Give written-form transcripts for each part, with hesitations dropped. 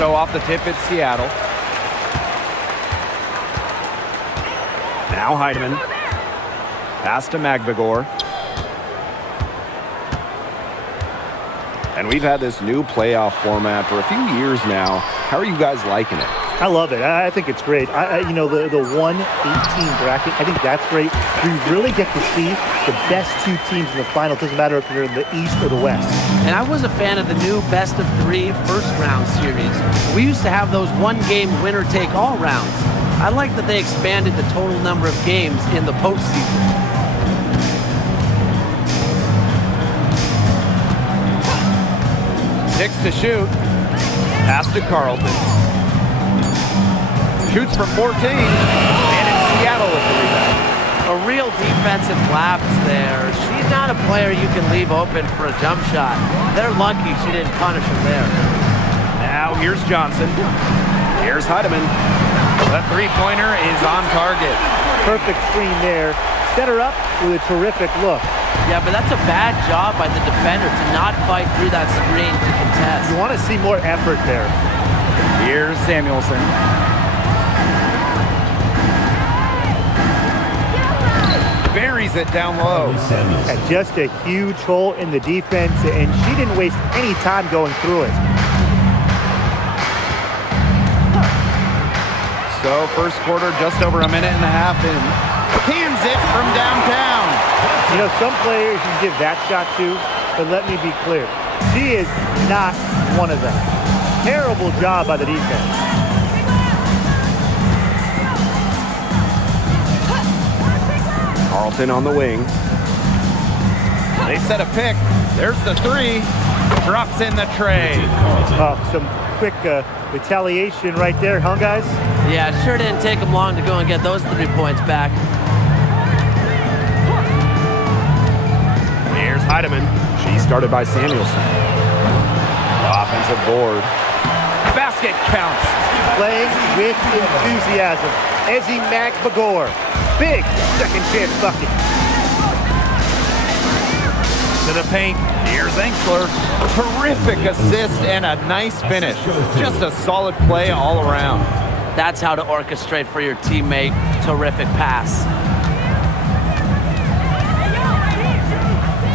So off the tip, it's Seattle. Now Heidemann. Pass to Magbegor. And we've had this new playoff format for a few years now. How are you guys liking it? I love it. I think it's great. You know, the 1-18 bracket, I think that's great. We really get to see the best two teams in the final. It doesn't matter if you're in the East or the West. And I was a fan of the new best-of-3 first-round series. We used to have those one-game winner-take-all rounds. I like that they expanded the total number of games in the postseason. Six to shoot. Pass to Carlton. Shoots from 14, and it's Seattle with the rebound. A real defensive lapse there. She's not a player you can leave open for a jump shot. They're lucky she didn't punish him there. Now here's Johnson. Here's Heidemann. The three-pointer is on target. Perfect screen there. Set her up with a terrific look. Yeah, but that's a bad job by the defender to not fight through that screen to contest. You want to see more effort there. Here's Samuelson. Buries it down low. And just a huge hole in the defense, and she didn't waste any time going through it. So first quarter, just over a minute and a half in. Cans it from downtown. You know, some players you can give that shot to, but let me be clear. She is not one of them. Terrible job by the defense. Carlton on the wing. They set a pick. There's the three. Drops in the tray. Some quick retaliation right there, huh, guys? Yeah, it sure didn't take them long to go and get those 3 points back. Here's Heidemann. She started by Samuelson. Offensive board. Basket counts. Playing with enthusiasm. Ezzy Magbegor. Big second chance bucket. To the paint. Here's Engsler. Terrific assist and a nice finish. Just a solid play all around. That's how to orchestrate for your teammate. Terrific pass.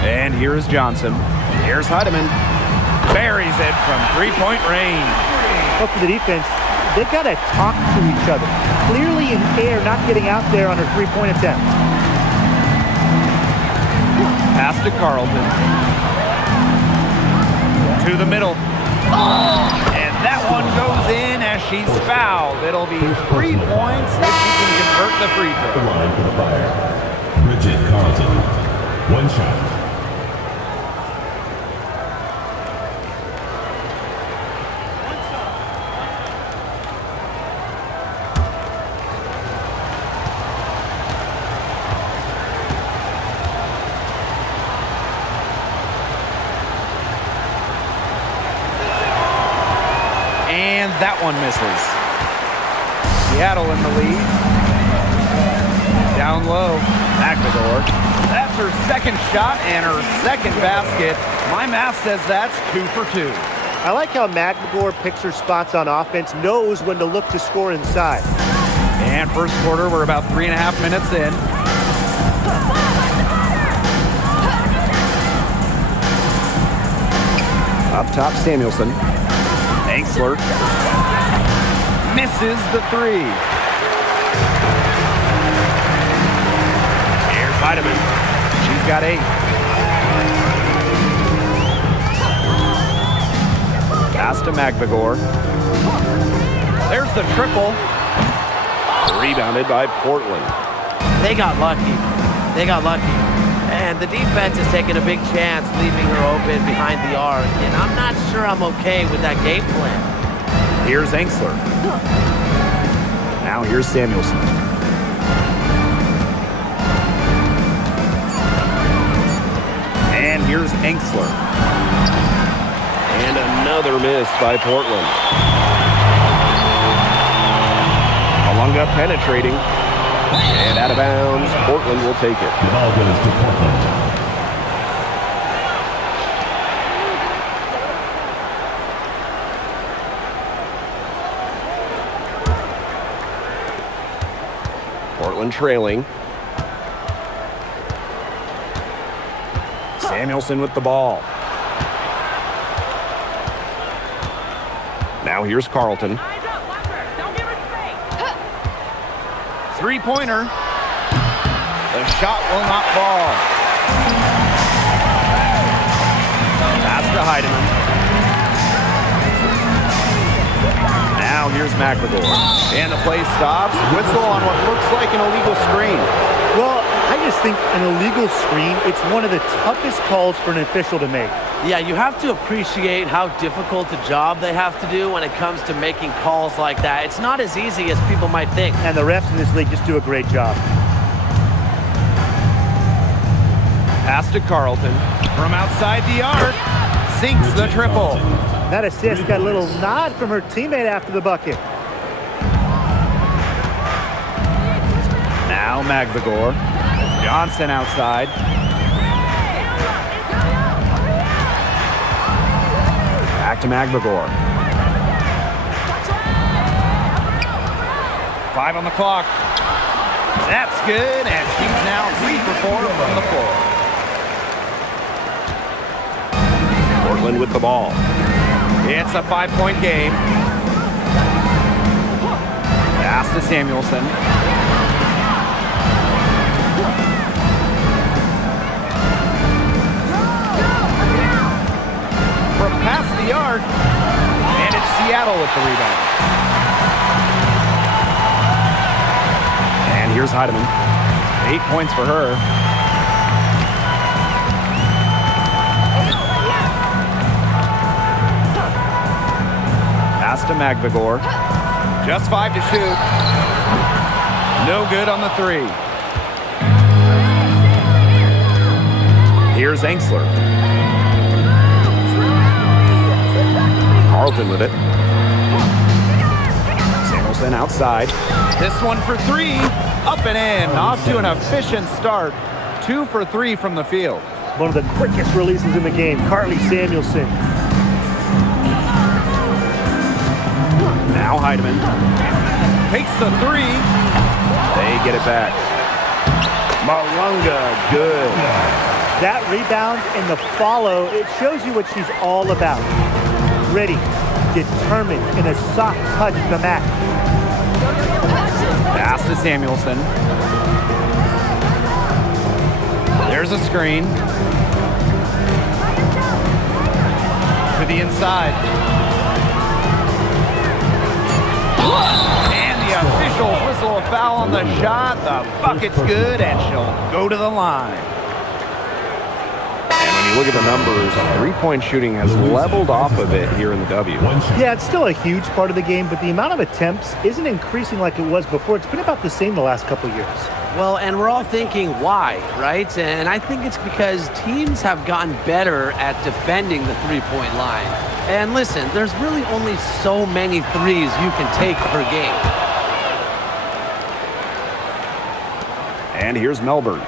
And here's Johnson. Here's Heidemann. Buries it from three-point range. Well, for the defense, they got to talk to each other. Clearly in air, not getting out there on her three-point attempt. Pass to Carlton. To the middle. And that one goes in as she's fouled. It'll be 3 points if she can convert the free throw. The line for the fire. Bridget Carlton. One shot. That one misses. Seattle in the lead. Down low. Magbegor. That's her second shot and her second basket. My math says that's 2 for 2. I like how Magbegor picks her spots on offense, knows when to look to score inside. And first quarter, we're about 3.5 minutes in. Up top, Samuelson. Engsler misses the three. Here's Heidemann. She's got 8. Pass to Magbegor. There's the triple. Rebounded by Portland. They got lucky. They got lucky. And the defense is taking a big chance, leaving her open behind the arc. And I'm not sure I'm okay with that game plan. Here's Engsler. Now here's Samuelson. And here's Engsler. And another miss by Portland. Malunga penetrating. And out of bounds, Portland will take it. The ball goes to Portland. One trailing. Samuelson with the ball. Now here's Carlton. Three-pointer. The shot will not fall. Pass to Heidemann. Now here's McLegore. And the play stops. Whistle on what looks like an illegal screen. Well, I just think an illegal screen, it's one of the toughest calls for an official to make. Yeah, you have to appreciate how difficult a job they have to do when it comes to making calls like that. It's not as easy as people might think. And the refs in this league just do a great job. Pass to Carlton. From outside the arc. Sinks the triple. That assist got a little nod from her teammate after the bucket. Now McLegore. Johnson outside. Back to McLegore. 5 on the clock. That's good, and she's now 3 for 4 from the floor. Portland with the ball. It's a 5-point game. Pass to Samuelson. From past the arc, and it's Seattle with the rebound. And here's Heidemann. 8 points for her. Pass to McLegore. Just 5 to shoot. No good on the 3. Here's Angsler. Carlton with it. Samuelson outside. This one for 3. Up and in. Off to an efficient start. 2 for 3 from the field. One of the quickest releases in the game, Carly Samuelson. Now Heidemann. Takes the 3. They get it back. Malunga, good. That rebound and the follow, it shows you what she's all about. Ready, determined, and a soft touch to the mat. Pass to Samuelson. There's a screen. To the inside. And the officials whistle a foul on the shot. The bucket's good, and she'll go to the line. And when you look at the numbers, three-point shooting has leveled off a bit here in the W. Yeah, it's still a huge part of the game, but the amount of attempts isn't increasing like it was before. It's been about the same the last couple years. Well, and we're all thinking why, right? And I think it's because teams have gotten better at defending the three-point line. And listen, there's really only so many threes you can take per game. And here's Melbourne.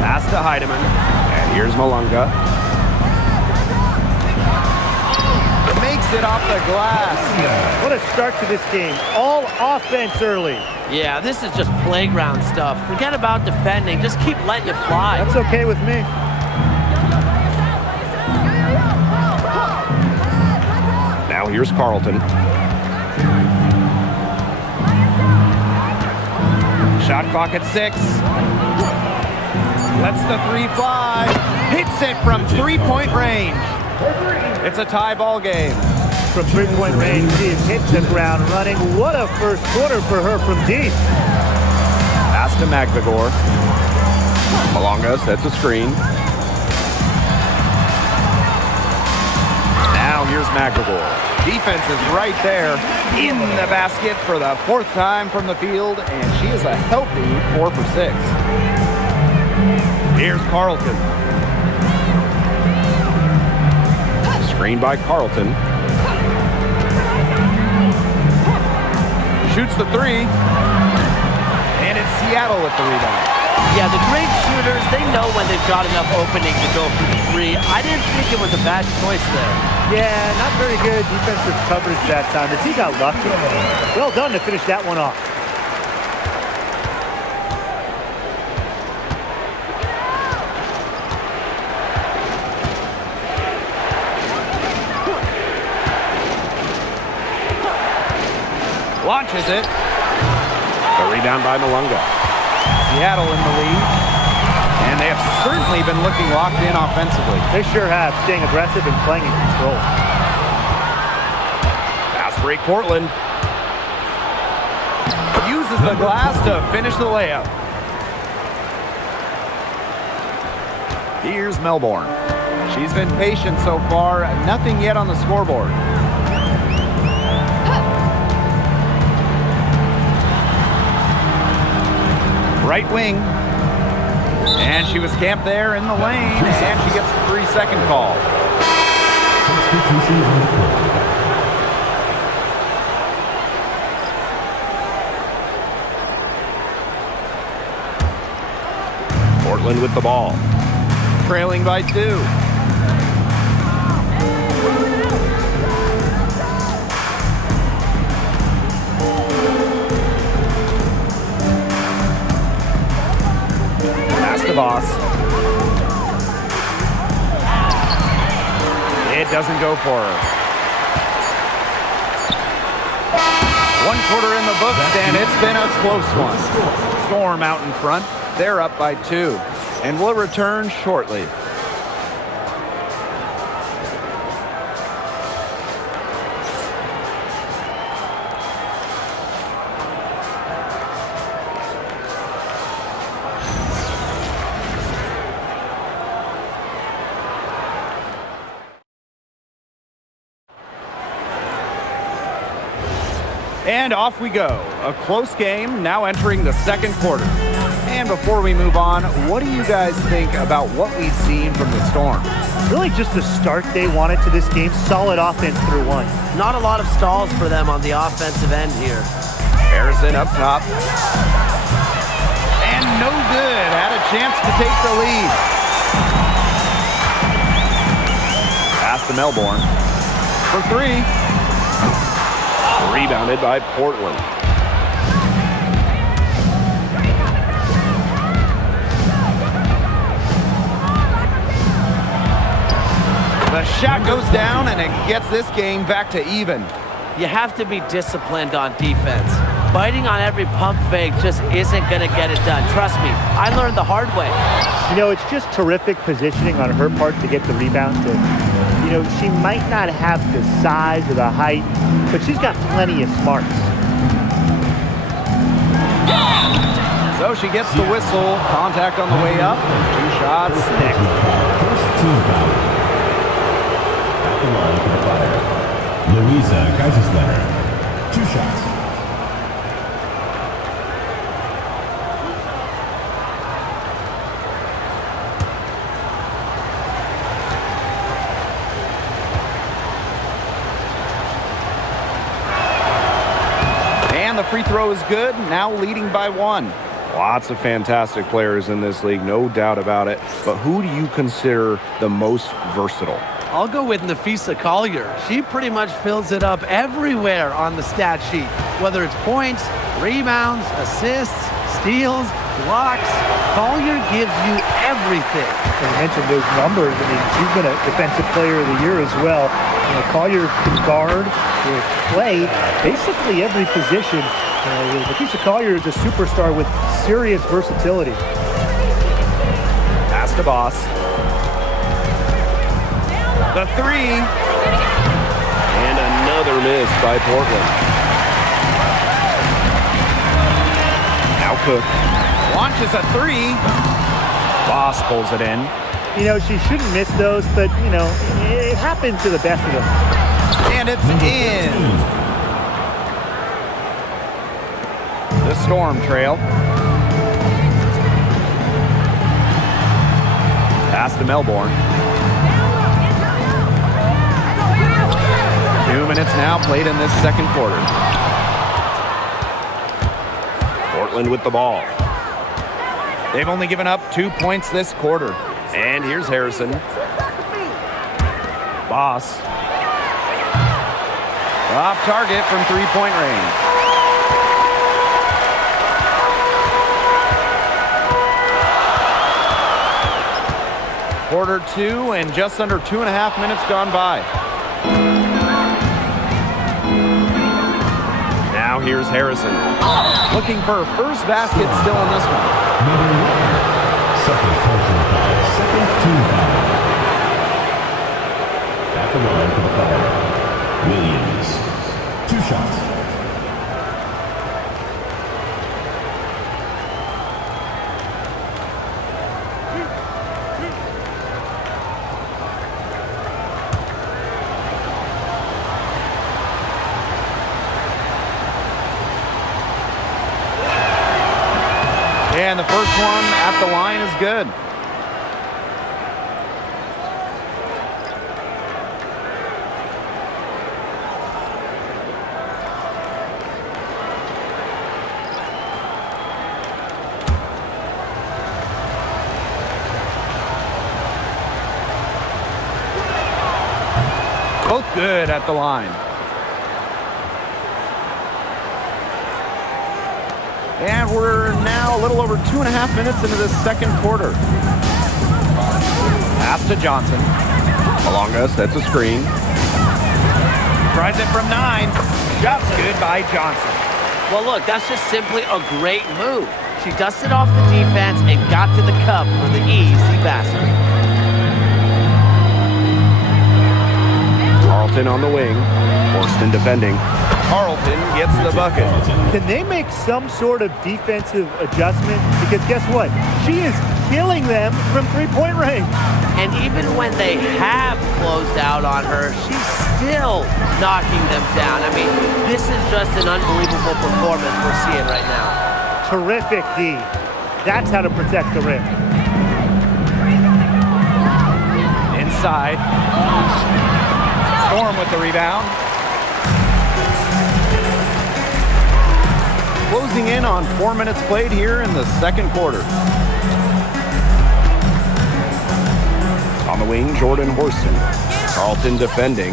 Pass to Heidemann. And here's Malunga. Makes it off the glass. What a start to this game. All offense early. Yeah, this is just playground stuff. Forget about defending. Just keep letting it fly. That's okay with me. Now here's Carlton. Shot clock at 6. Lets the 3 fly. Hits it from three-point range. It's a tie ball game. From three-point range, she has hit the ground running. What a first quarter for her from deep. Pass to McLegore. Malunga sets a screen. Now here's McLegore. Defense is right there in the basket for the 4th time from the field, and she is a healthy 4 for 6. Here's Carlton. Screened by Carlton. Shoots the 3. And it's Seattle with the rebound. Yeah, the great shooters, they know when they've got enough opening to go for the three. I didn't think it was a bad choice there. Yeah, not very good defensive coverage that time. The team got lucky. Well done to finish that one off. Launches it. The rebound by Malunga. Seattle in the lead. And they have certainly been looking locked in offensively. They sure have, staying aggressive and playing in control. Fast break Portland. Uses the glass to finish the layup. Here's Melbourne. She's been patient so far. Nothing yet on the scoreboard. Right wing. And she was camped there in the lane, and she gets a 3-second call. Substitution on the court. Portland with the ball. Trailing by 2. Boss. It doesn't go for her. 1 quarter in the books, and it's been a close one. Storm out in front. They're up by 2, and will return shortly. And off we go. A close game, now entering the second quarter. And before we move on, what do you guys think about what we've seen from the Storm? Really just the start they wanted to this game. Solid offense through 1. Not a lot of stalls for them on the offensive end here. Harrison up top. And no good. Had a chance to take the lead. Pass to Melbourne. For 3. Rebounded by Portland. The shot goes down, and it gets this game back to even. You have to be disciplined on defense. Biting on every pump fake just isn't going to get it done. Trust me, I learned the hard way. You know, it's just terrific positioning on her part to get the rebound. You know, she might not have the size or the height, but she's got plenty of smarts. So she gets the whistle. Contact on the way up. 2 shots next. First team foul. At the line for the fire. Louisa Kaiserslautern. 2 shots. The free throw is good, now leading by 1. Lots of fantastic players in this league, no doubt about it. But who do you consider the most versatile? I'll go with Nafisa Collier. She pretty much fills it up everywhere on the stat sheet, whether it's points, rebounds, assists, steals, blocks. Collier gives you everything. You mentioned those numbers. I mean, she's been a defensive player of the year as well. You know, Collier can guard, will play basically every position. Nafisa Collier is a superstar with serious versatility. Pass to Boss. The 3. And another miss by Portland. Now Cook. Launches a 3. Boss pulls it in. You know, she shouldn't miss those, but, you know, it happens to the best of them. And it's in. The Storm trail. Pass to Melbourne. 2 minutes now played in this second quarter. Portland with the ball. They've only given up 2 points this quarter. And here's Harrison. Boss. Off target from three-point range. Quarter 2 and just under 2.5 minutes gone by. Now here's Harrison. Looking for her first basket still in this one. Number 1. Second personal foul. Second team foul. At the line for the foul. Williams. 2 shots. And the first one at the line is good. Both good at the line. And we're now a little over 2.5 minutes into this second quarter. Pass to Johnson. Along us, that's a screen. Tries it from 9. Shot's good by Johnson. Well, look, that's just simply a great move. She dusted off the defense and got to the cup for the easy basket. Carlton on the wing. Horston defending. Carlton gets the bucket. Can they make some sort of defensive adjustment? Because guess what? She is killing them from three-point range. And even when they have closed out on her, she's still knocking them down. I mean, this is just an unbelievable performance we're seeing right now. Terrific, D. That's how to protect the rim. Inside. Storm with the rebound. Closing in on 4 minutes played here in the second quarter. On the wing, Jordan Horston. Carlton defending.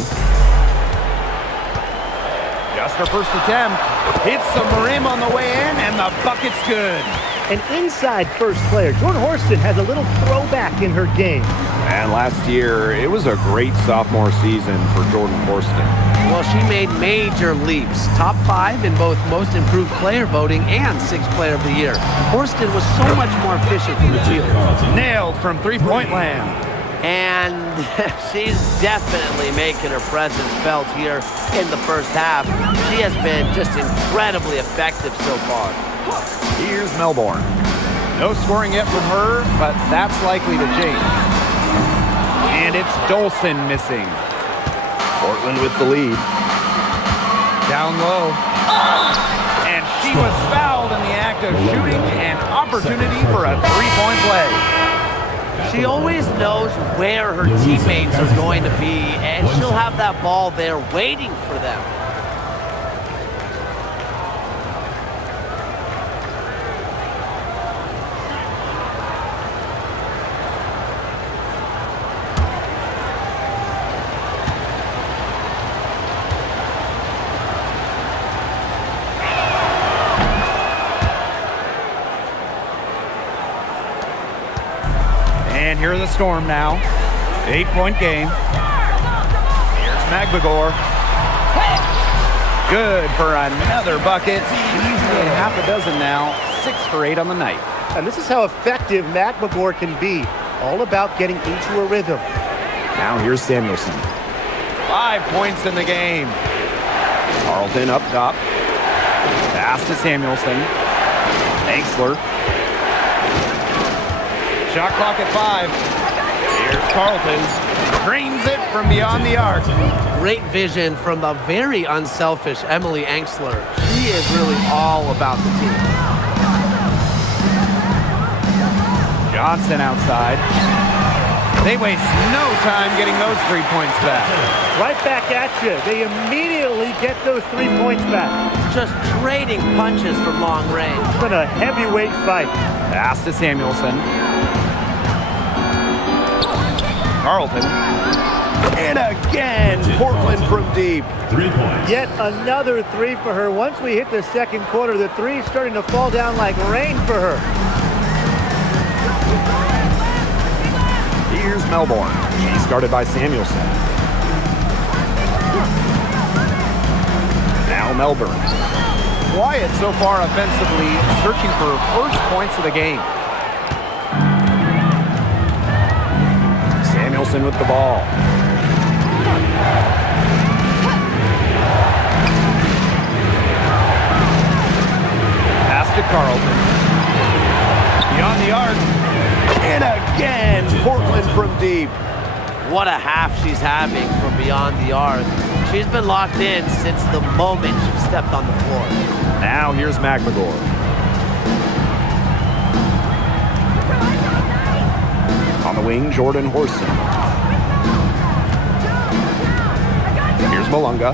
Just her first attempt. Hits the rim on the way in, and the bucket's good. An inside first player. Jordan Horston has a little throwback in her game. And last year, it was a great sophomore season for Jordan Horston. Well, she made major leaps. Top 5 in both most improved player voting and 6th player of the year. Horston was so much more efficient from the field. Nailed from three-point land. And she's definitely making her presence felt here in the first half. She has been just incredibly effective so far. Here's Melbourne. No scoring yet from her, but that's likely to change. And it's Dolson missing. Portland with the lead. Down low. And she was fouled in the act of shooting an opportunity for a three-point play. She always knows where her teammates are going to be, and she'll have that ball there waiting for them. And here are the Storm now. 8-point game. Here's Magbagor. Good for another bucket. She's made half a dozen now. 6 for 8 on the night. And this is how effective Magbagor can be. All about getting into a rhythm. Now here's Samuelson. 5 points in the game. Carlton up top. Pass to Samuelson. Angsler. Shot clock at 5. Here's Carlton. Drains it from beyond the arc. Great vision from the very unselfish Emily Angsler. She is really all about the team. Johnson outside. They waste no time getting those 3 points back. Right back at you. They immediately get those 3 points back. Just trading punches from long range. It's been a heavyweight fight. Pass to Samuelson. Carlton. And again, Portland from deep. 3 points. Yet another 3 for her. Once we hit the second quarter, the 3 is starting to fall down like rain for her. Here's Melbourne. She's guarded by Samuelson. Now Melbourne. Quiet so far offensively, searching for first points of the game. Samuelson with the ball. Pass to Carlton. Beyond the arc. And again, Portland from deep. What a half she's having from beyond the arc. She's been locked in since the moment she stepped on the floor. Now here's McMagor. On the wing, Jordan Horson. Here's Malunga.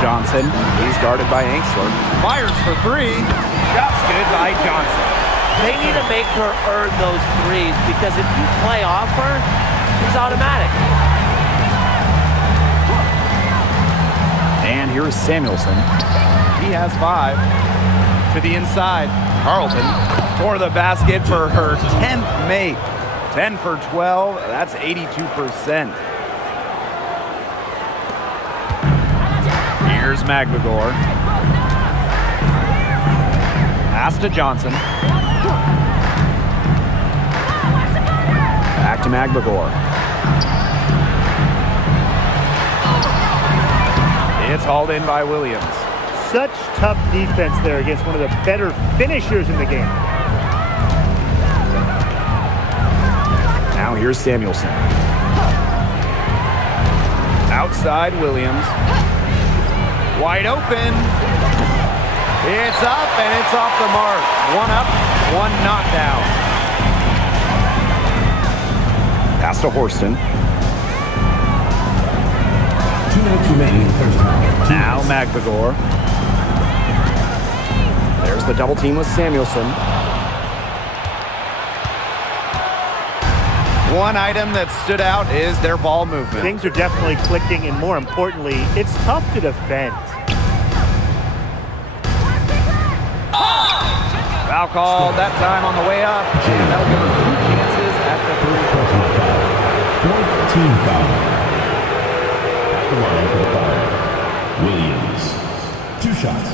Johnson. He's guarded by Angsler. Fires for 3. Shot's good by Johnson. They need to make her earn those threes because if you play off her, she's automatic. And here's Samuelson. He has 5. To the inside. Carlton for the basket for her 10th make. 10 for 12. That's 82%. Here's McMagor. Pass to Johnson. Back to McMagor. It's hauled in by Williams. Such tough defense there against one of the better finishers in the game. Now here's Samuelson. Outside Williams. Wide open. It's up and it's off the mark. 1 up, 1 not down. Pass to Horston. 2 minutes remaining, first half. Now McMagor. There's the double team with Samuelson. One item that stood out is their ball movement. Things are definitely clicking, and more importantly, it's tough to defend. Foul called that time on the way up. And that'll give her 2 chances at the 3-point line. 4th team foul. At the line for the foul. Williams. 2 shots.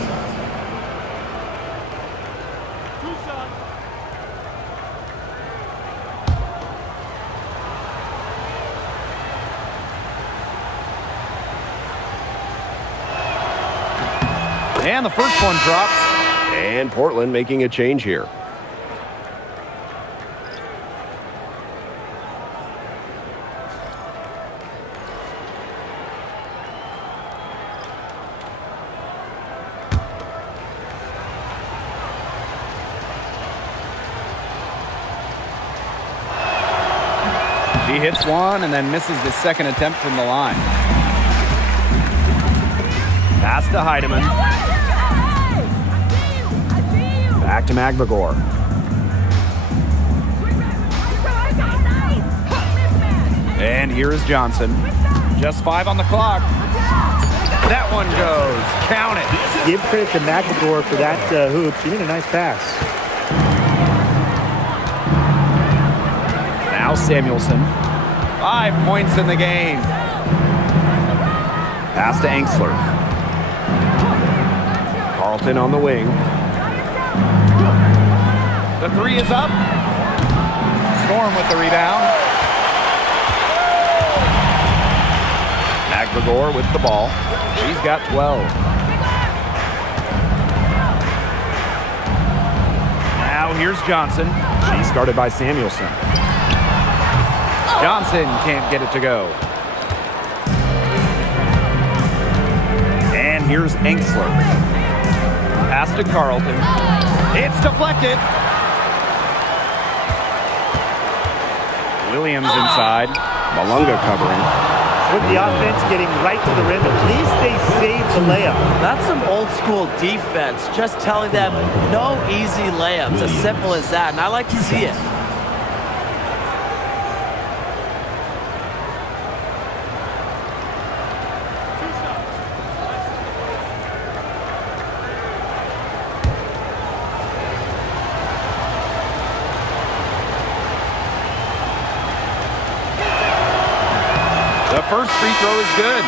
And the first one drops. And Portland making a change here. She hits one and then misses the second attempt from the line. Pass to Heidemann. Back to McMagor. And here is Johnson. Just 5 on the clock. That one goes. Count it. Give credit to McMagor for that hoop. She made a nice pass. Now Samuelson. 5 points in the game. Pass to Angsler. Carlton on the wing. The 3 is up. Storm with the rebound. McMagor with the ball. She's got 12. Now here's Johnson. She's guarded by Samuelson. Johnson can't get it to go. And here's Angsler. Pass to Carlton. It's deflected. Williams inside. Malunga covering. With the offense getting right to the rim, at least they saved the layup. That's some old school defense, just telling them no easy layups, as simple as that, and I like to see it. The first free throw is good.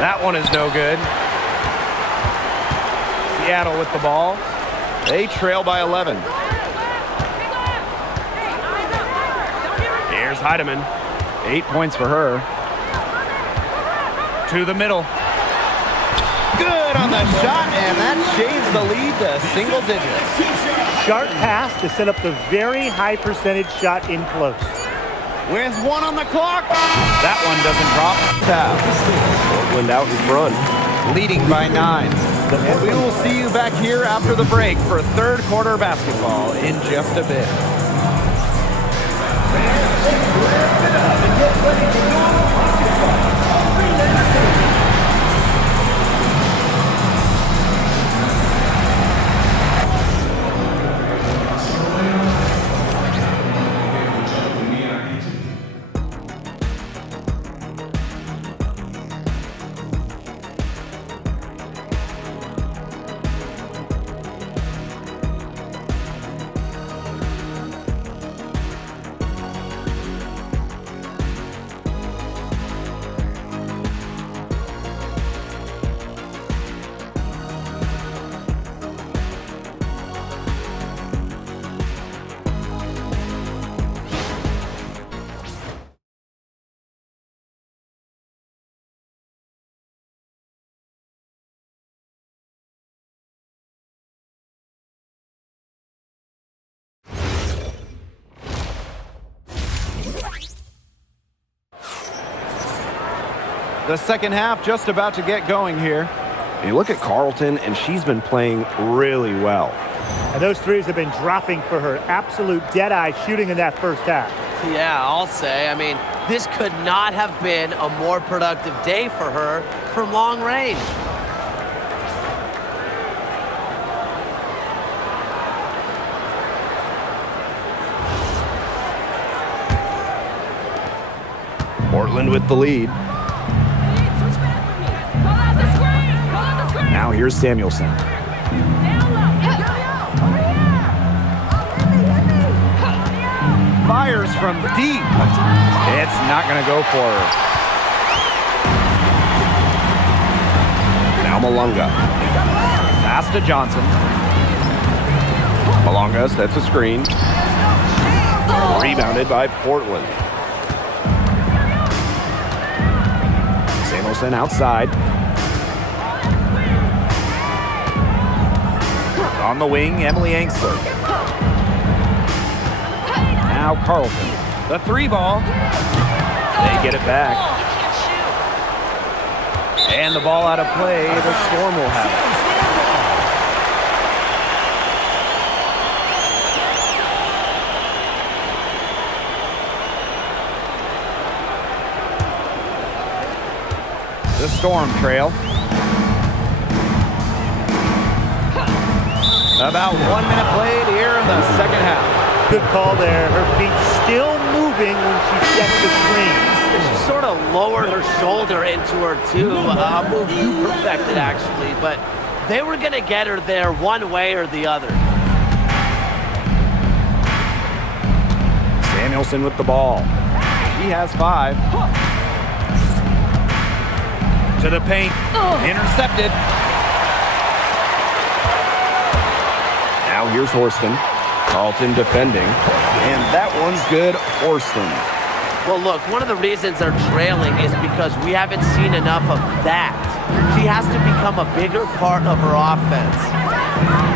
That one is no good. Seattle with the ball. They trail by 11. Here's Heidemann. 8 points for her. To the middle. Good on the shot, and that shaves the lead to single digits. Sharp pass to set up the very high percentage shot in close. With 1 on the clock. That one doesn't drop. Tap. Portland out in front. Leading by 9. And we will see you back here after the break for third quarter basketball in just a bit. The second half just about to get going here. And you look at Carlton, and she's been playing really well. And those threes have been dropping for her. Absolute dead-eye shooting in that first half. Yeah, I'll say. I mean, this could not have been a more productive day for her from long range. Portland with the lead. Now here's Samuelson. Fires from deep. It's not going to go for her. Now Malunga. Pass to Johnson. Malunga sets a screen. Rebounded by Portland. Samuelson outside. On the wing, Emily Angsler. Now Carlton. The 3 ball. They get it back. And the ball out of play. The Storm will have it. The Storm trail. About 1 minute played here in the second half. Good call there. Her feet still moving when she sets the screen. She sort of lowered her shoulder into her, too. A move you perfected, actually. But they were going to get her there one way or the other. Samuelson with the ball. He has 5. To the paint. Intercepted. Now here's Horston. Carlton defending. And that one's good. Horston. Well, look, one of the reasons they're trailing is because we haven't seen enough of that. She has to become a bigger part of her offense.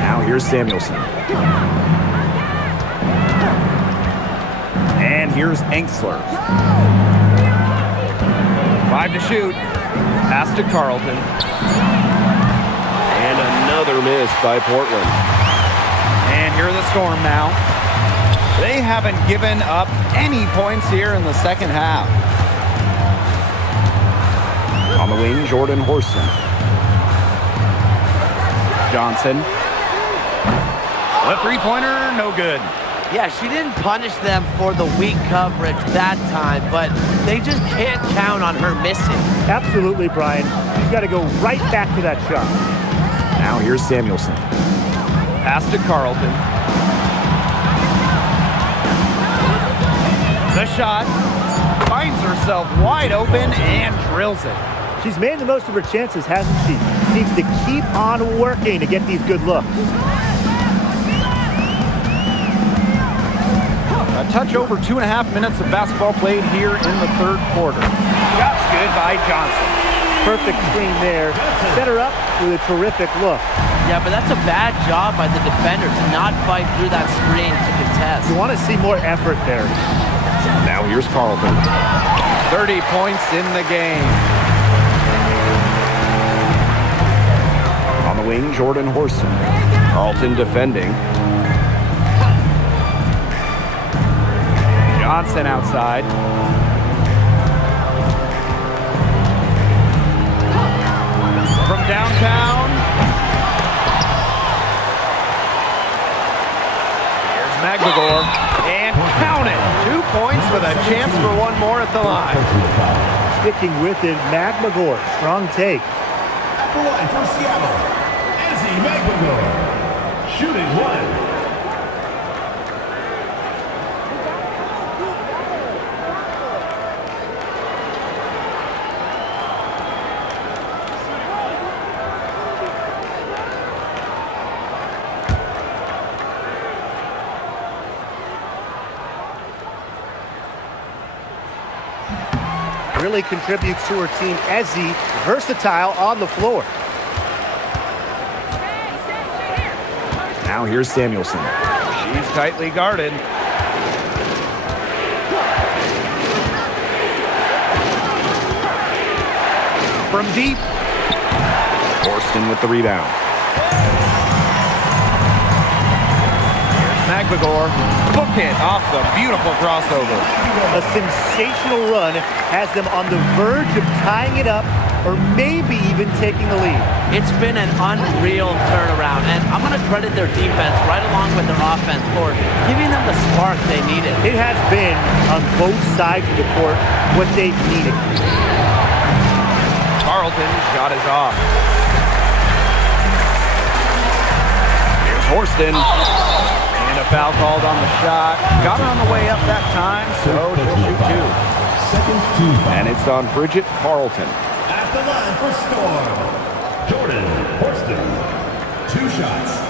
Now here's Samuelson. And here's Enksler. 5 to shoot. Pass to Carlton. And another miss by Portland. And here are the Storm now. They haven't given up any points here in the second half. On the wing, Jordan Horston. Johnson. The three-pointer, no good. Yeah, she didn't punish them for the weak coverage that time, but they just can't count on her missing. Absolutely, Brian. She's got to go right back to that shot. Now here's Samuelson. Pass to Carlton. The shot. Finds herself wide open and drills it. She's made the most of her chances, hasn't she? She needs to keep on working to get these good looks. A touch over 2.5 minutes of basketball played here in the third quarter. Shot's good by Johnson. Perfect screen there. Set her up with a terrific look. Yeah, but that's a bad job by the defender to not fight through that screen to contest. You want to see more effort there. Now here's Carlton. 30 points in the game. On the wing, Jordan Horston. Carlton defending. Johnson outside. From downtown. Here's McGregor. And count it. 2 points with a chance for one more at the line. Sticking with it, McGregor. Strong take. At the line for Seattle, Izzy McGregor. Shooting one. Really contributes to her team. Ezzy, versatile on the floor. Now here's Samuelson. She's tightly guarded. From deep. Horston with the rebound. McGregor, book it off the beautiful crossover. A sensational run has them on the verge of tying it up or maybe even taking the lead. It's been an unreal turnaround, and I'm going to credit their defense right along with their offense for giving them the spark they needed. It has been, on both sides of the court, what they've needed. Carlton's shot is off. Here's Horston. And a foul called on the shot. Got her on the way up that time, so she'll shoot two. Second to And it's on Bridget Carlton. At the line for Storm, Jordan Horston. 2 shots.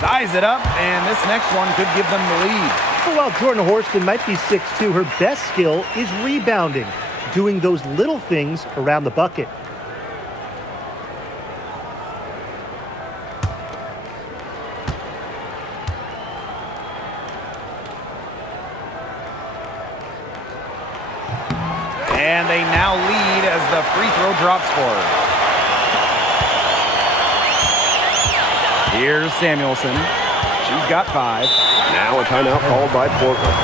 Ties it up, and this next one could give them the lead. Well, while Jordan Horston might be 6'2", her best skill is rebounding, doing those little things around the bucket. And they now lead as the free throw drops for her. Here's Samuelson. She's got 5. Now a timeout called by Portland.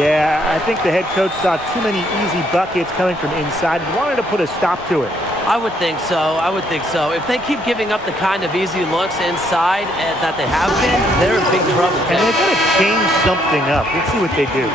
Yeah, I think the head coach saw too many easy buckets coming from inside and wanted to put a stop to it. I would think so. I would think so. If they keep giving up the kind of easy looks inside that they have been, they're in big trouble. And they've got to change something up. Let's see what they do.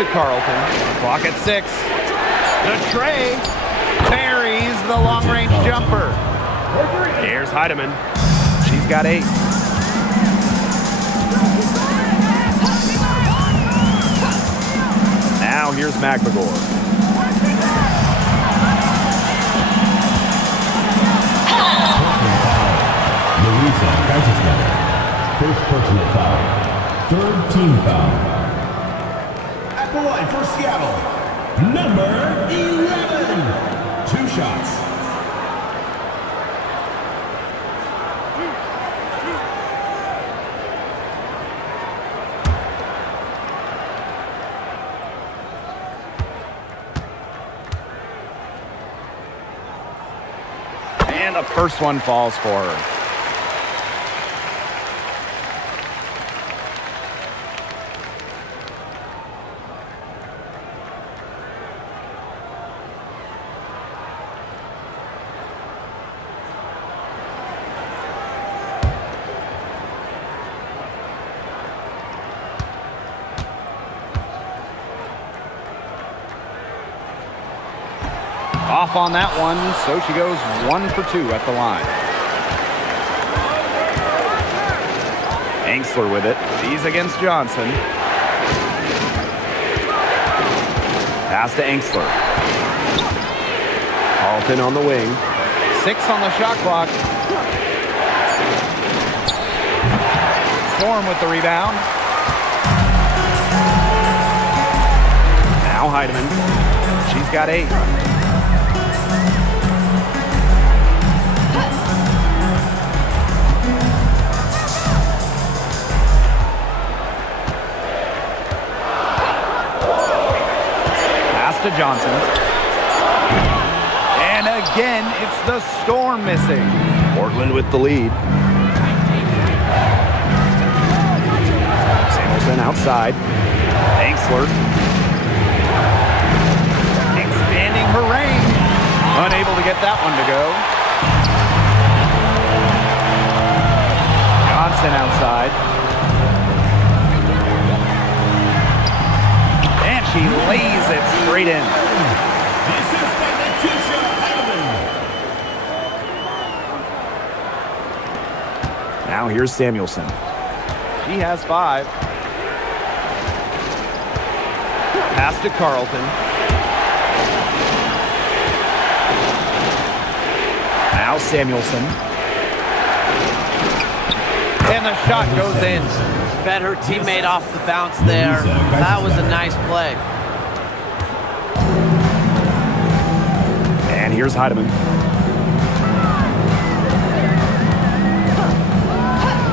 to Carlton. Clock at 6. The tray buries the long-range jumper. Here's Heidemann. She's got 8. Now here's McMagor. Louisa, guys' letter. First personal foul. Third team foul. At the line for Seattle, number 11. 2 shots. And the first one falls for her. Off on that one, so she goes 1 for 2 at the line. Angsler with it. She's against Johnson. Pass to Angsler. Carlton on the wing. 6 on the shot clock. Storm with the rebound. Now Heidemann. She's got 8. To Johnson. And again, it's the Storm missing. Portland with the lead. Samuelson outside. Angsler. Expanding her range. Unable to get that one to go. Johnson outside. She lays it straight in. Now here's Samuelson. She has 5. Pass to Carlton. Now Samuelson. And the shot goes in. Fed her teammate off the bounce there. That was a nice play. And here's Heidemann.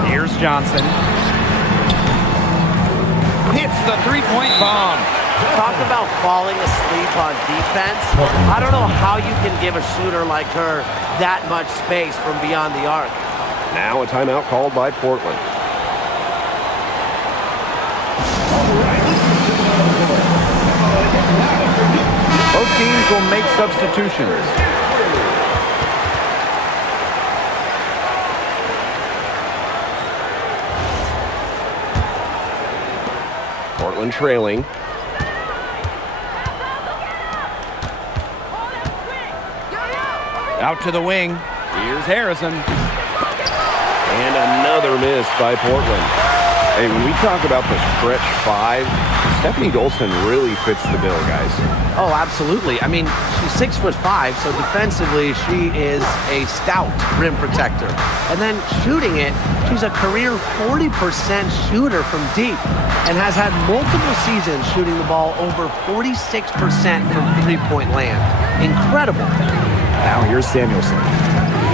Here's Johnson. Hits the three-point bomb. Talk about falling asleep on defense. I don't know how you can give a shooter like her that much space from beyond the arc. Now a timeout called by Portland. Both teams will make substitutions. Portland trailing. Out to the wing. Here's Harrison. And another miss by Portland. Hey, when we talk about the stretch 5, Stephanie Dolson really fits the bill, guys. Oh, absolutely. I mean, she's 6'5", so defensively she is a stout rim protector. And then shooting it, she's a career 40% shooter from deep and has had multiple seasons shooting the ball over 46% from three-point land. Incredible. Now here's Samuelson.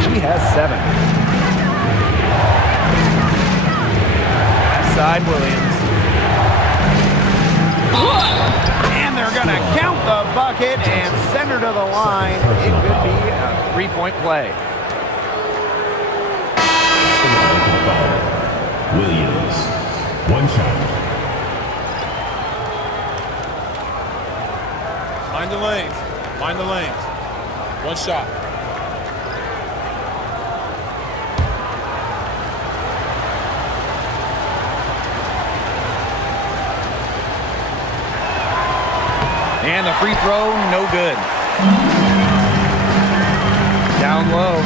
She has 7. Side Williams. And they're going to count the bucket and send her to the line. It could be a 3-point play. Williams, 1 shot. Mind the lanes. Mind the lanes. 1 shot. the free throw, no good. Down low,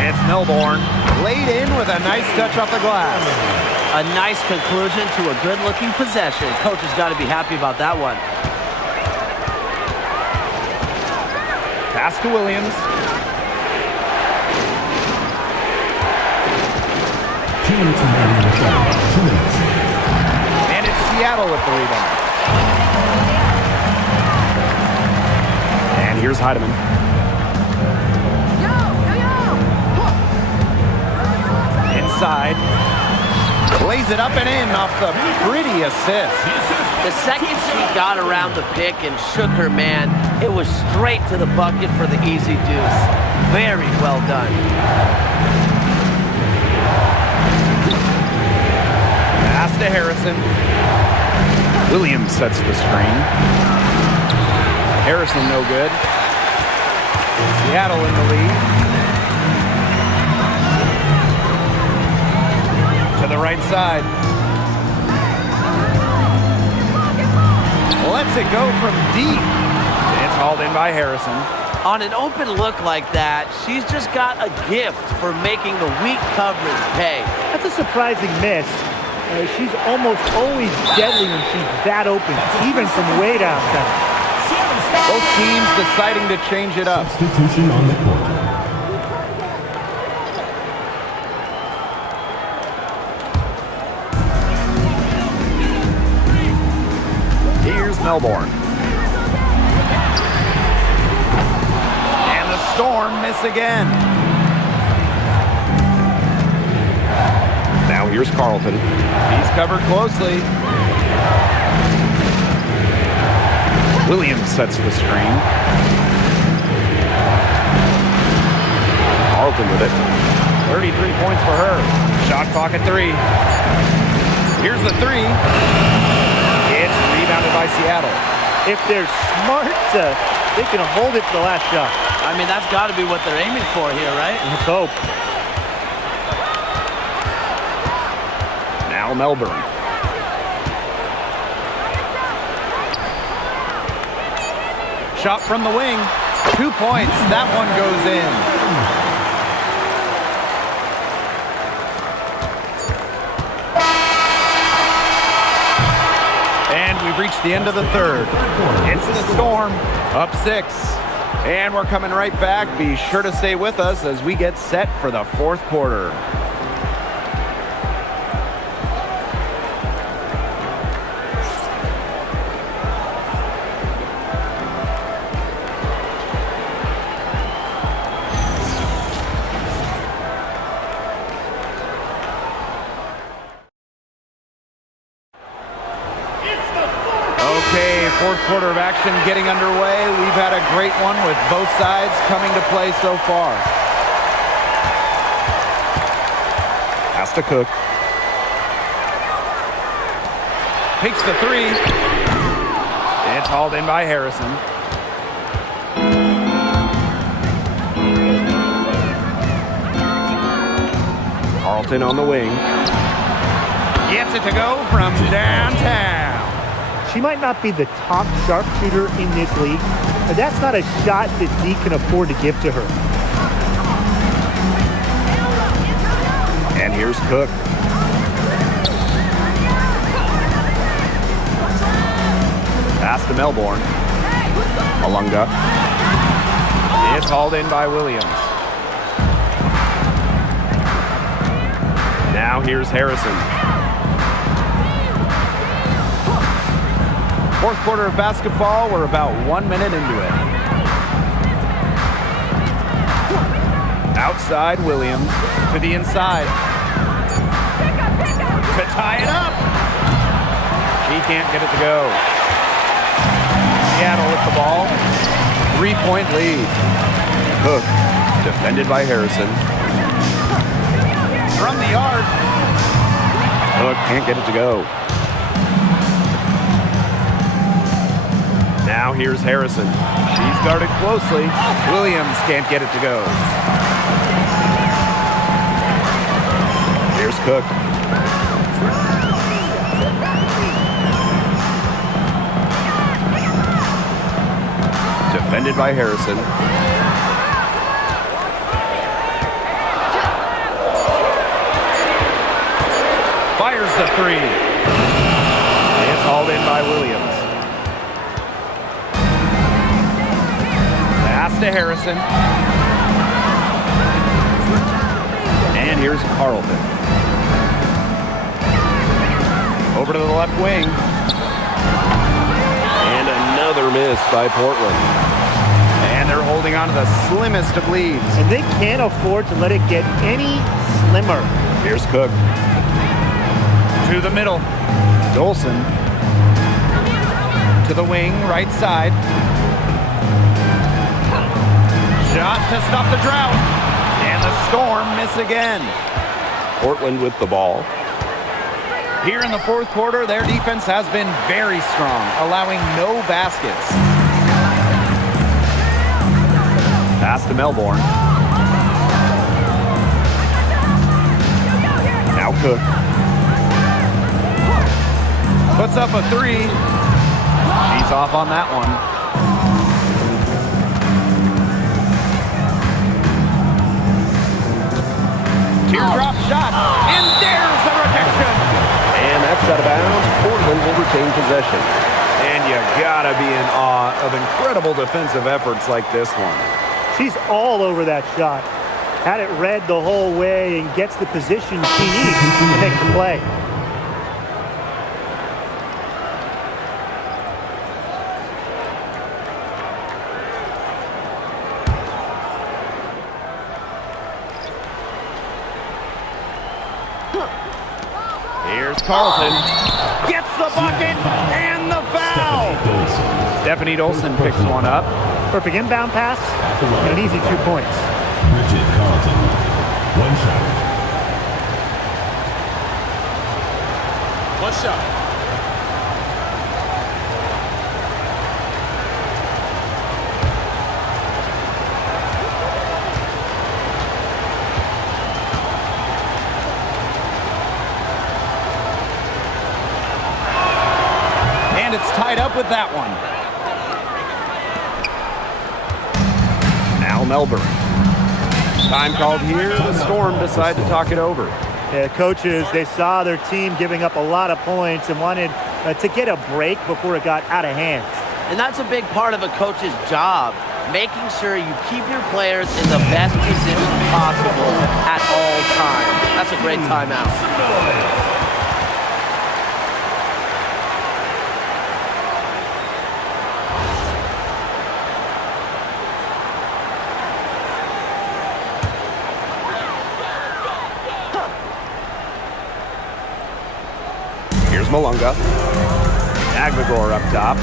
it's Melbourne. Laid in with a nice touch off the glass. A nice conclusion to a good-looking possession. Coach has got to be happy about that one. Pass to Williams. 2 minutes remaining in the quarter. 2 minutes. And it's Seattle with the rebound. And here's Heidemann. Inside. Lays it up and in off the pretty assist. The second she got around the pick and shook her man, it was straight to the bucket for the easy deuce. Very well done. Pass to Harrison. Williams sets the screen. Harrison no good. Seattle in the lead. To the right side. Lets it go from deep. It's hauled in by Harrison. On an open look like that, she's just got a gift for making the weak coverage pay. That's a surprising miss. She's almost always deadly when she's that open, even from way downtown. Both teams deciding to change it up. Substitution on the court. Here's Melbourne. And the Storm miss again. Now here's Carlton. He's covered closely. Williams sets the screen. Carlton with it. 33 points for her. Shot clock at 3. Here's the 3. It's rebounded by Seattle. If they're smart, they can hold it to the last shot. I mean, that's got to be what they're aiming for here, right? Let's hope. Now Melbourne. Shot from the wing. 2 points. That one goes in. And we've reached the end of the third. It's the Storm, up 6. And we're coming right back. Be sure to stay with us as we get set for the fourth quarter. Okay, fourth quarter of action getting underway. We've had a great one with both sides coming to play so far. Pass to Cook. Takes the 3. It's hauled in by Harrison. Carlton on the wing. Gets it to go from downtown. She might not be the top sharpshooter in this league, but that's not a shot that D can afford to give to her. And here's Cook. Pass to Melbourne. Malunga. It's hauled in by Williams. Now here's Harrison. Fourth quarter of basketball, we're about 1 minute into it. Outside Williams to the inside. To tie it up. She can't get it to go. Seattle with the ball. 3-point lead. Cook, defended by Harrison. From the arc. Cook can't get it to go. Now here's Harrison. She's guarded closely. Williams can't get it to go. Here's Cook. Defended by Harrison. Fires the three. It's hauled in by Williams. Pass to Harrison. And here's Carlton. Over to the left wing. And another miss by Portland. And they're holding on to the slimmest of leads. And they can't afford to let it get any slimmer. Here's Cook. To the middle. Dolson. To the wing, right side. Shot to stop the drought. And the Storm miss again. Portland with the ball. Here in the fourth quarter, their defense has been very strong, allowing no baskets. Pass to Melbourne. Now Cook. Puts up a three. She's off on that one. Teardrop shot. And there's the rejection. And that's out of bounds. Portland will retain possession. And you gotta be in awe of incredible defensive efforts like this one. She's all over that shot. Had it read the whole way and gets the position she needs to make the play. Here's Carlton. Gets the bucket and the foul. Stephanie Dolson picks one up. Perfect inbound pass and an easy 2 points. Bridget Carlton. One shot. One shot. And it's tied up with that one. Now Melbourne. Time called here. The Storm decide to talk it over. Yeah, coaches, they saw their team giving up a lot of points and wanted to get a break before it got out of hand. And that's a big part of a coach's job, making sure you keep your players in the best position possible at all times. That's a great timeout. Here's Malunga. Agbagor up top.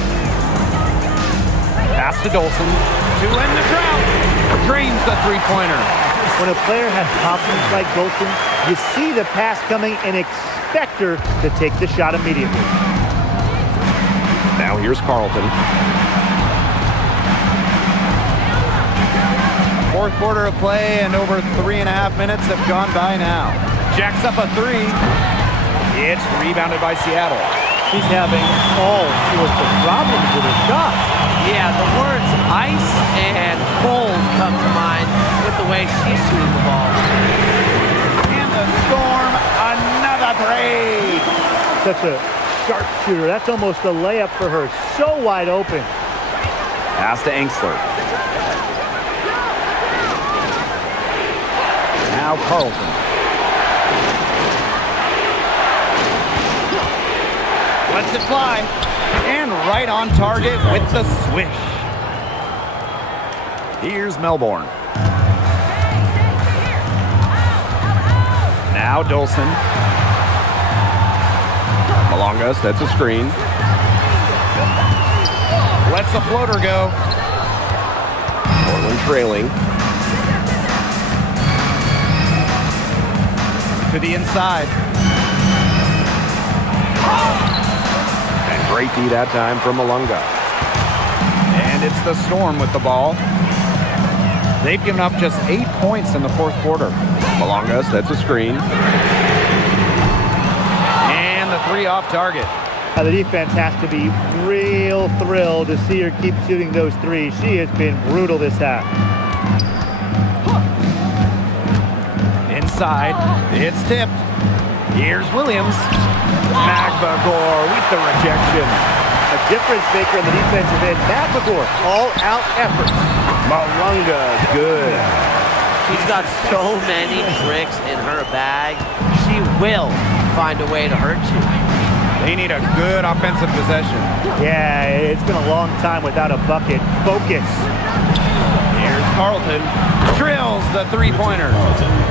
Pass to Dolson. To end the drought. Drains the three-pointer. When a player has confidence like Dolson, you see the pass coming and expect her to take the shot immediately. Now here's Carlton. Fourth quarter of play and over 3.5 minutes have gone by now. Jacks up a three. It's rebounded by Seattle. She's having all sorts of problems with her shot. Yeah, the words ice and cold come to mind with the way she's shooting the ball. And the Storm, another three. Such a sharp shooter. That's almost a layup for her. So wide open. Pass to Engstler. Now Carlton. Lets it fly. And right on target with the swish. Here's Melbourne. Now Dolson. Malunga sets a screen. Lets the floater go. Portland trailing. To the inside. And great D that time from Malunga. And it's the Storm with the ball. They've given up just 8 points in the fourth quarter. Malunga sets a screen. And the three off target. The defense has to be real thrilled to see her keep shooting those threes. She has been brutal this half. Inside, it's tipped. Here's Williams. Magbagor with the rejection. A difference maker on the defensive end. Magbagor, all-out effort. Malunga, good. She's got so many tricks in her bag. She will find a way to hurt you. They need a good offensive possession. Yeah, it's been a long time without a bucket. Focus. Here's Carlton. Drills the three-pointer.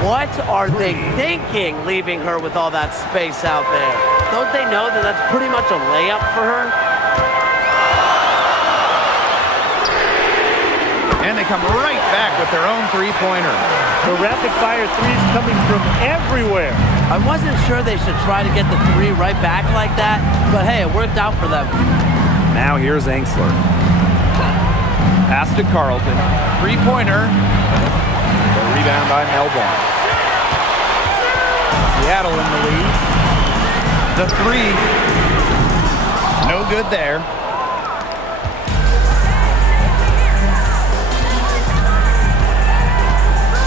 What are they thinking leaving her with all that space out there? Don't they know that that's pretty much a layup for her? And they come right back with their own three-pointer. The rapid-fire threes coming from everywhere. I wasn't sure they should try to get the three right back like that, but hey, it worked out for them. Now here's Angsler. Pass to Carlton. Three-pointer. The rebound by Melbourne. Seattle in the lead. The three. No good there.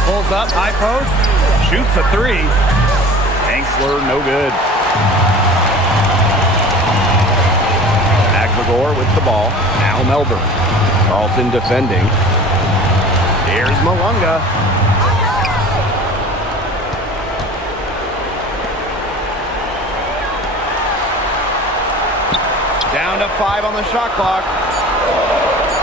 Pulls up, high post. Shoots a three. Angsler, no good. Magbagor with the ball. Now Melbourne. Carlton defending. Here's Malunga. Down to 5 on the shot clock.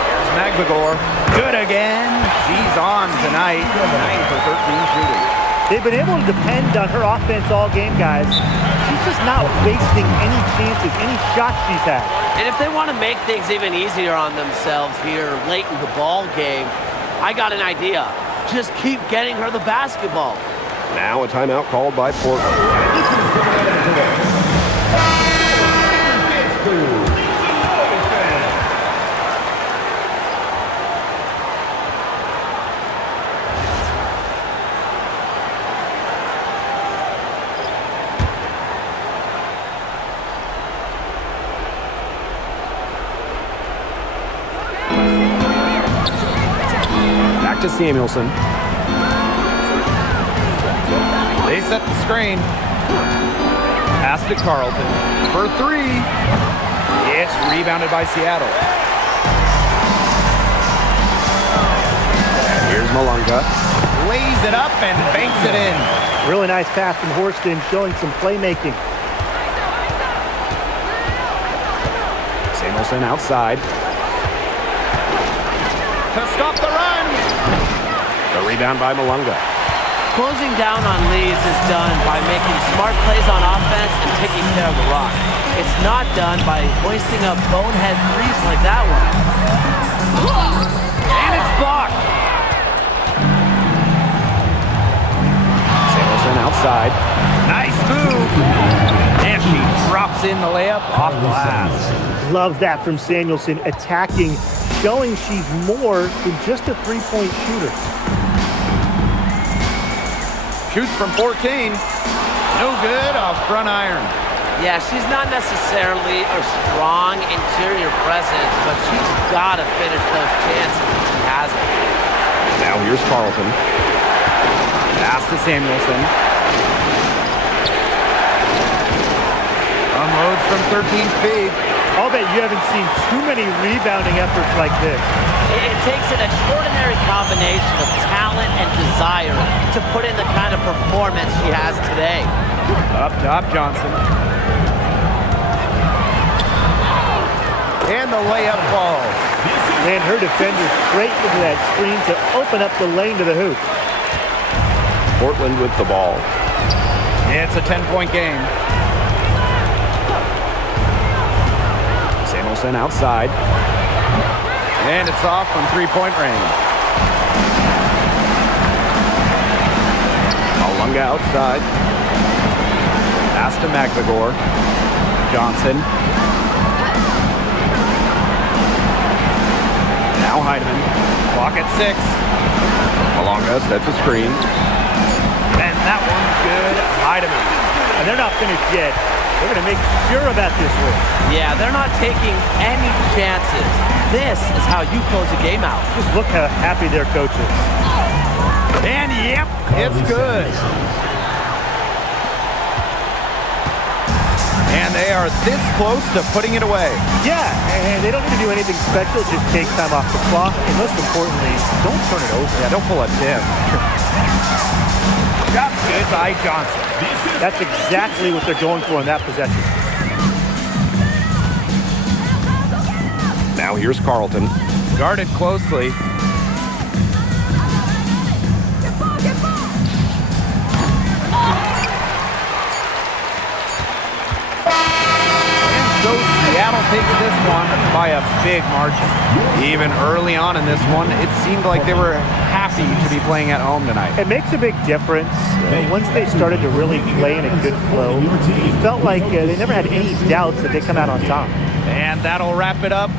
Here's Magbagor. Good again. She's on tonight. 9 for 13 shooting. They've been able to depend on her offense all game, guys. She's just not wasting any chances, any shots she's had. And if they want to make things even easier on themselves here late in the ball game, I got an idea. Just keep getting her the basketball. Now a timeout called by Portland. Back to Samuelson. They set the screen. Pass to Carlton for three. It's rebounded by Seattle. Here's Malunga. Lays it up and banks it in. Really nice pass from Horston, showing some playmaking. Samuelson outside. To stop the run. The rebound by Malunga. Closing down on leads is done by making smart plays on offense and taking care of the rock. It's not done by hoisting up bonehead threes like that one. And it's blocked. Samuelson outside. Nice move. And she drops in the layup off glass. Love that from Samuelson, attacking, showing she's more than just a three-point shooter. Shoots from 14. No good off front iron. Yeah, she's not necessarily a strong interior presence, but she's got to finish those chances if she has it. Now here's Carlton. Pass to Samuelson. Unloads from 13 feet. I'll bet you haven't seen too many rebounding efforts like this. It takes an extraordinary combination of talent and desire to put in the kind of performance she has today. Up top, Johnson. And the layup falls. And her defender straight into that screen to open up the lane to the hoop. Portland with the ball. It's a 10-point game. Samuelson outside. And it's off from three-point range. Malunga outside. Pass to Magbagor. Johnson. Now Heidemann. Clock at 6. Malunga sets a screen. And that one's good. Heidemann. And they're not finished yet. They're going to make sure about this win. Yeah, they're not taking any chances. This is how you close a game out. Just look how happy their coach is. And yep, it's good. And they are this close to putting it away. Yeah, and they don't need to do anything special. Just take time off the clock. And most importantly, don't turn it over. Yeah, don't pull a Tim. Shot's good by Johnson. That's exactly what they're going for in that possession. Now here's Carlton. Guarded closely. And so Seattle takes this one by a big margin. Even early on in this one, it seemed like they were happy to be playing at home tonight. It makes a big difference. Once they started to really play in a good flow, it felt like they never had any doubts that they come out on top. And that'll wrap it up